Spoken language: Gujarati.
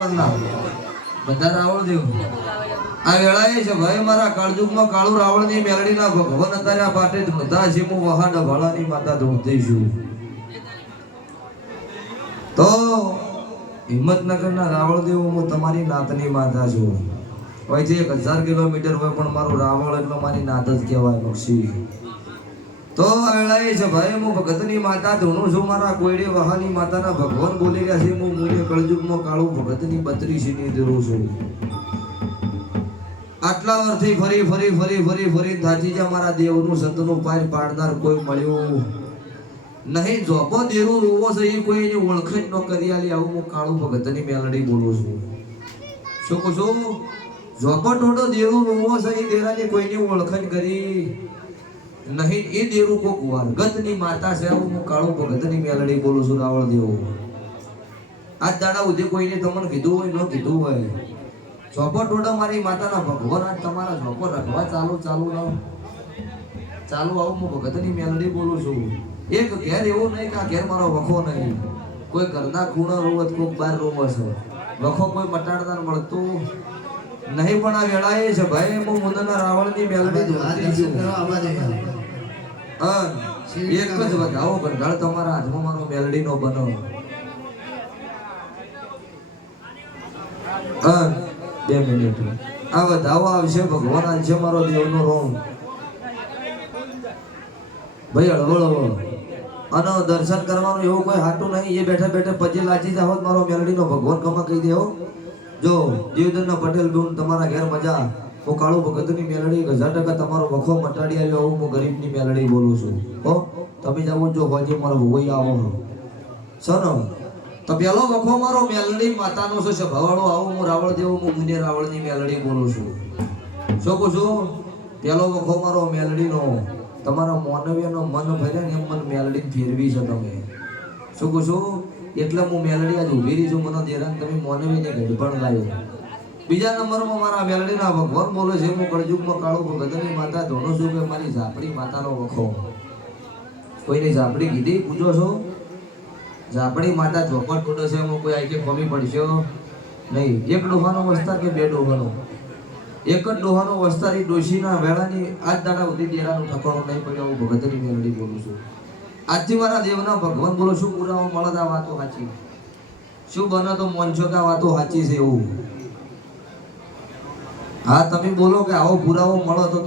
બધા રાવણ દેવ આ વેળાએ છે, ભાઈ, મારા કાળજુગમાં કાળુ રાવણની મેલડીના ભગવાન અત્યારે આ પાટે ધોતા છે હું વહાડ ભાળાની માતા ધોતી છું તો હિંમતનગરના રાવણદેવ હું તમારી નાતની માતા છું. અહીંથી એક હજાર કિલોમીટર હોય, પણ મારું રાવણ એટલે મારી નાત જ કહેવાય પક્ષી તો વેળાએ છે ભાઈ હું ભગતની માતા ધૂણું છું, મારા કોયડે વહાની માતાના ભગવાન બોલી ગયા છે. હું મુને કળજુગમાં કાળું ભગતની બત્રીસીની ધરું છું. આટલા વર્ષથી ફરી ફરી ફરી ફરી ફરી થાચી જા મારા દેવનું સંતનું પાર પાડનાર કોઈ મળ્યું નહીં. જોબો દેરું રોવો છે, એ કોઈ એની ઓળખ જ ન કરી આલી. આવું હું કાળું ભગતની મેલડી બોલું છું. શું કહું છું? જોબો ટોટો દેરું રોવો છે, એ દેરાની કોઈની ઓળખ જ કરી નહીં એ દેરું કોક વારગતની માતા છે હું કાળું ભગતની મેલડી બોલું છું રાવળ દેવો. આજ દાડા ઉદે કોઈને તમને કીધું હોય ન કીધું હોય. ચોપર ટોડા મારી માતાના ભગવાન આજ તમારા ચોપર રખવા ચાલુ ચાલુ ન ચાલુ આવું હું ભગતની મેલડી બોલું છું. એક ઘેર એવો નહીં કે આ ઘેર મારો વખો નહીં. કોઈ ઘરના ખૂણા રોવત કોક બાર રોવો છે. વખો કોઈ મટાડનાર મળતું. નહીં પણ આ વેળાએ છે ભાઈ હું મુંદના રાવણની મેલડી ધોતી છું. અન, એક જ વધાવો ગંધાળ તમારા હાથમાં મારો મેલડીનો બનો. અન, બે મિનિટ. આ વધાવો આવશે ભગવાન આવશે મારો દેવનો રોમ. ભાઈ હળવળ હળવળ અને, દર્શન કરવાનું એવું કોઈ હાટું નહીં. એ બેઠા બેઠા પછી લાચી જાવ મારો મેલડીનો. ભગવાન કમા કહી દેવો જો, જીવદનના પટેલ બેન, તમારા ઘેર મજા. હું કાળું ભગતની મેલડી હજાર ટકા તમારો વખો મટાડી આવ્યો આવું હું ગરીબની મેલડી બોલું છું. હો, તમે જાઓ જો હોજી મારો ભોગોઈ આવો સનો તો પેલો વખો મારો મેલડી માતાનો છે, સભાવાળો. આવું હું રાવળ દેવો હું મુને રાવળની મેલડી બોલું છું. શું કહું છું? પેલો વખો મારો મેલડીનો, તમારા માનવીયનો મન ભરે ને મન મેલડી ફેરવી છે તમે. શું કહું છું? એટલે હું મેલડી આજ ઊભી રહી છું. મને દેરાન તમે માનવીને ગઢપણ પણ લાવ્યો. બીજા નંબરમાં મારા મેલડીના ભગવાન બોલે છે, હું કળજુગમાં કાળો ભગતની માતા ધોનો છું કે મારી ઝાપડી માતાનો વખો. કોઈની ઝાપડી કીધી? પૂછો છો? ઝાપડી માતા ચોપટ ટૂટે છે, એમાં કોઈ આઈકે કોમી પડશો નહીં. એક ડોહાનો વસ્તાર કે બે ડોહાનો? એક જ ડોહાનો વસ્તાર એ ડોશીના વેળાની આજ દાડા સુધી દેરાનું ઠકાણું નહીં પડ્યું હું ભગતની મેલડી બોલું છું. આજથી મારા દેવના ભગવાન બોલો, શું પુરાવા મળે આ વાતો સાચી? શું બને તો મોનશો કે વાતો સાચી છે એવું? હા તમે બોલો કે આવો પુરાવો મળો તો